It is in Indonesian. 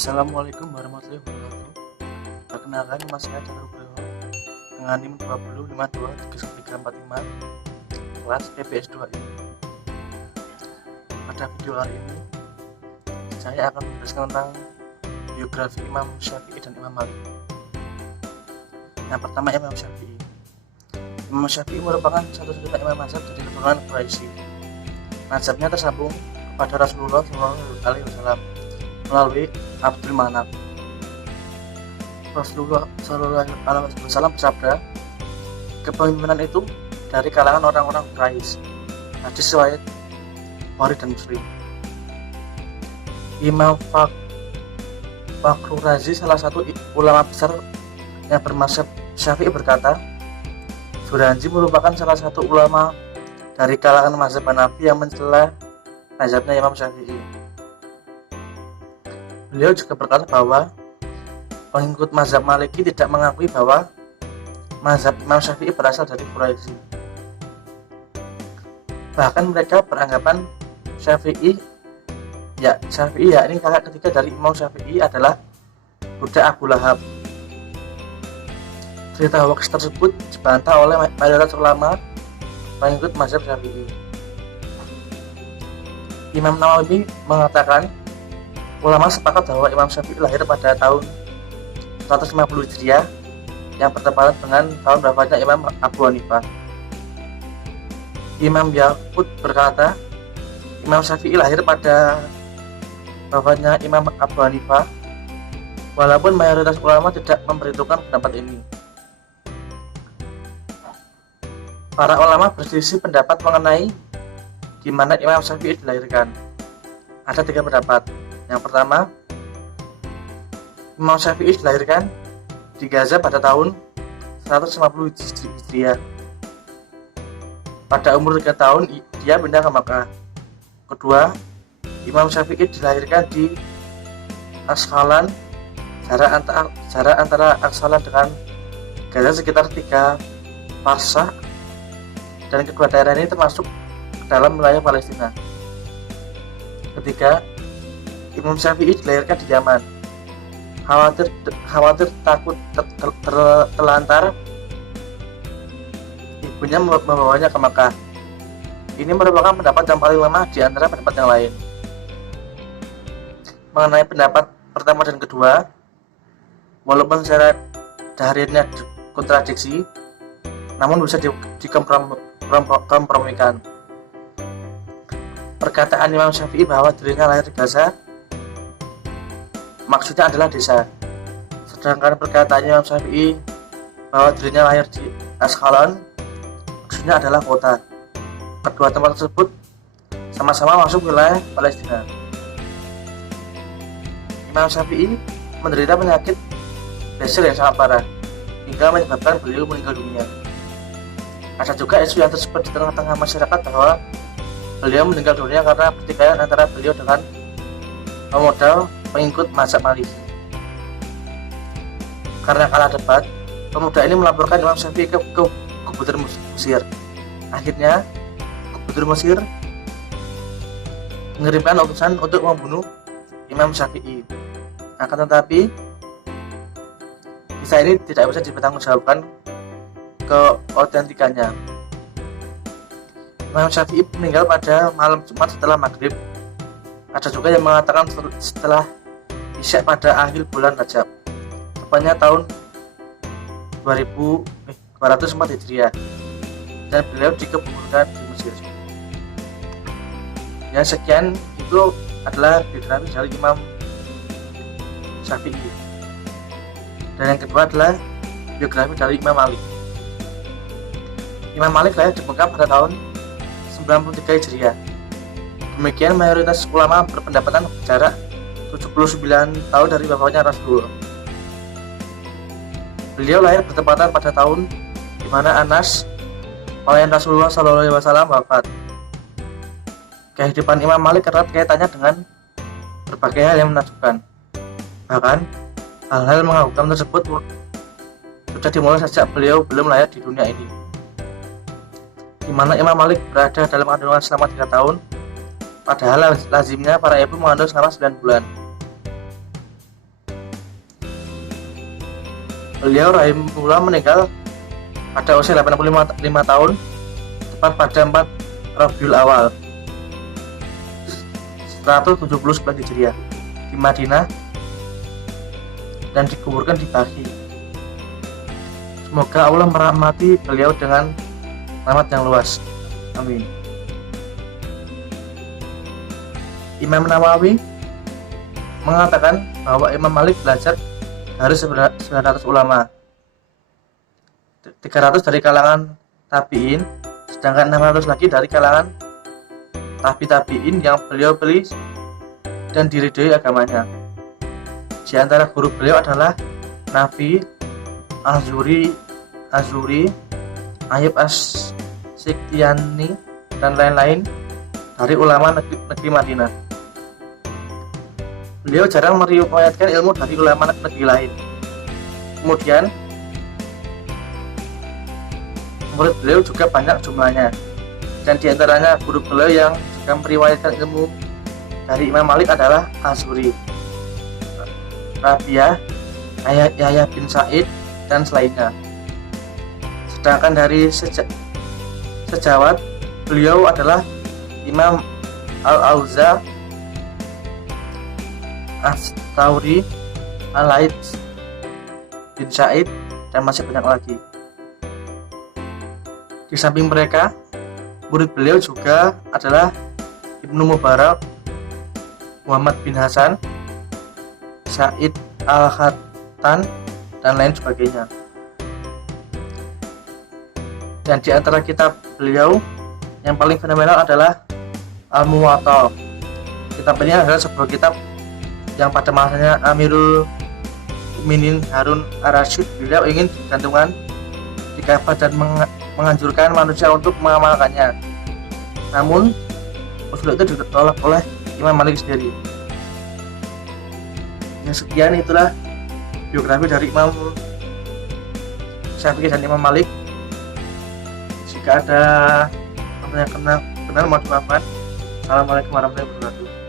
Assalamualaikum warahmatullahi wabarakatuh. Perkenalkan, nama saya Chandra Nugroho dengan NIM 20523345 kelas PPS 2 ini. Pada video hari ini saya akan menjelaskan tentang biografi Imam Syafi'i dan Imam Malik. Yang pertama, Imam Syafi'i. Imam Syafi'i merupakan satu-satunya imam mazhab dari keturunan Quraisy. Mazhabnya tersambung kepada Rasulullah SAW melalui Abdul Manaf. Rasulullah SAW bersabda, kepemimpinan itu dari kalangan orang-orang Quraisy. Hadis riwayat Bukhari dan Muslim. Imam Fakhrur Razi, salah satu ulama besar yang bermazhab Syafi'i, berkata, Juranji merupakan salah satu ulama dari kalangan mazhab Hanafi yang mencela mazhabnya Imam Syafi'i. Beliau juga berkata bahwa pengikut mazhab Maliki tidak mengakui bahwa mazhab Imam Syafi'i berasal dari Quraisy. Bahkan mereka beranggapan Syafi'i yakni kakak ketiga dari Imam Syafi'i adalah budak Abu Lahab. Cerita hoax tersebut dibantah oleh mayoritas ulama pengikut mazhab Syafi'i. Imam Nawawi mengatakan, ulama sepakat bahwa Imam Syafi'i lahir pada tahun 150 Hijriah yang bertepatan dengan tahun wafatnya Imam Abu Hanifah. Imam Yaqut berkata, Imam Syafi'i lahir pada wafatnya Imam Abu Hanifah, walaupun mayoritas ulama tidak memperhitungkan pendapat ini. Para ulama berselisih pendapat mengenai di mana Imam Syafi'i dilahirkan. Ada 3 pendapat. Yang pertama, Imam Syafi'i dilahirkan di Gaza pada tahun 150 Hijriah. Pada umur 3 tahun dia pindah ke Makkah. Kedua, Imam Syafi'i dilahirkan di Asqalan. Jarak antara Asqalan dengan Gaza sekitar 3 parsah, dan kedua daerah ini termasuk dalam wilayah Palestina. Ketiga, Imam Syafi'i dilahirkan di Yaman. Khawatir takut terlantar, ibunya membawanya ke Makkah. Ini merupakan pendapat yang paling lemah di antara pendapat yang lain. Mengenai pendapat pertama dan kedua, walaupun secara dahriatnya kontradiksi, namun bisa dikompromikan. Perkataan Imam Syafi'i bahwa dirinya lahir di Gaza maksudnya adalah desa, sedangkan perkataan Imam Syafi'i bahwa dirinya lahir di Asqalan maksudnya adalah kota. Kedua tempat tersebut sama-sama masuk wilayah Palestina. Imam Syafi'i menderita penyakit Basir yang sangat parah hingga menyebabkan beliau meninggal dunia. Ada juga isu yang tersebar di tengah-tengah masyarakat bahwa beliau meninggal dunia karena pertikaian antara beliau dengan pemuda pengikut mazhab Maliki. Karena kalah debat, pemuda ini melaporkan Imam Syafi'i ke Gubernur Mesir. Akhirnya, Gubernur Mesir mengirimkan utusan untuk membunuh Imam Syafi'i. Akan tetapi, kisah ini tidak bisa dipertanggungjawabkan keautentikannya. Imam Syafi'i meninggal pada malam Jumat setelah maghrib. Ada juga yang mengatakan setelah Isya pada akhir bulan Rajab, tepatnya tahun 204 Hijriah, dan beliau dikuburkan di Mesir. Ya, sekian itu adalah biografi dari Imam Syafi'i. Dan yang kedua adalah biografi dari Imam Malik. Imam Malik lahir di Mekah pada tahun 93 Hijriah. Demikian mayoritas ulama berpendapatan jarak 79 tahun dari wafatnya Rasulullah. Beliau lahir bertepatan pada tahun di mana Anas, pelayan Rasulullah SAW, wafat. Kehidupan Imam Malik erat kaitannya dengan berbagai hal yang menakjubkan. Bahkan hal-hal mengagumkan tersebut sudah dimulai sejak beliau belum lahir di dunia ini, di mana Imam Malik berada dalam kandungan selama 3 tahun, padahal lazimnya para ibu mengandung selama 9 bulan. Beliau rahimahullah meninggal pada usia 85 tahun, tepat pada 4 Rabiul Awal 179 Hijriah di Madinah dan dikuburkan di Baqi. Semoga Allah merahmati beliau dengan rahmat yang luas. Amin. Imam Nawawi mengatakan bahwa Imam Malik belajar dari 900 ulama, 300 dari kalangan tabi'in, sedangkan 600 lagi dari kalangan tabi'in yang beliau pilih dan diridhoi agamanya. Di antara guru beliau adalah Nafi, Azuri, Ayub As-Siktiani, dan lain-lain dari ulama negeri Madinah. Beliau jarang meriwayatkan ilmu dari ulama negeri lain. Kemudian murid beliau juga banyak jumlahnya, dan diantaranya guru beliau yang juga meriwayatkan ilmu dari Imam Malik adalah Azuri, Rabi'ah, Yahya bin Sa'id, dan selainnya. Sedangkan dari sejawat beliau adalah Imam Al-Auza, As-Tauri, Al-Laits bin Sa'id, dan masih banyak lagi. Di samping mereka, murid beliau juga adalah Ibnu Mubarak, Muhammad bin Hasan, Sa'id Al-Khattan, dan lain sebagainya. Dan di antara kitab beliau yang paling fenomenal adalah Al-Muwatta. Kitab ini adalah sebuah kitab yang pada masanya Amirul Mukminin Harun Ar-Rasyid beliau ingin digantungkan di Ka'bah dan menganjurkan manusia untuk mengamalkannya. Namun usul itu ditolak oleh Imam Malik sendiri. Yang sekian itulah biografi dari Imam Syafi'i dan Imam Malik. Jika ada yang kenal mohon dimaafkan. Assalamualaikum warahmatullahi wabarakatuh.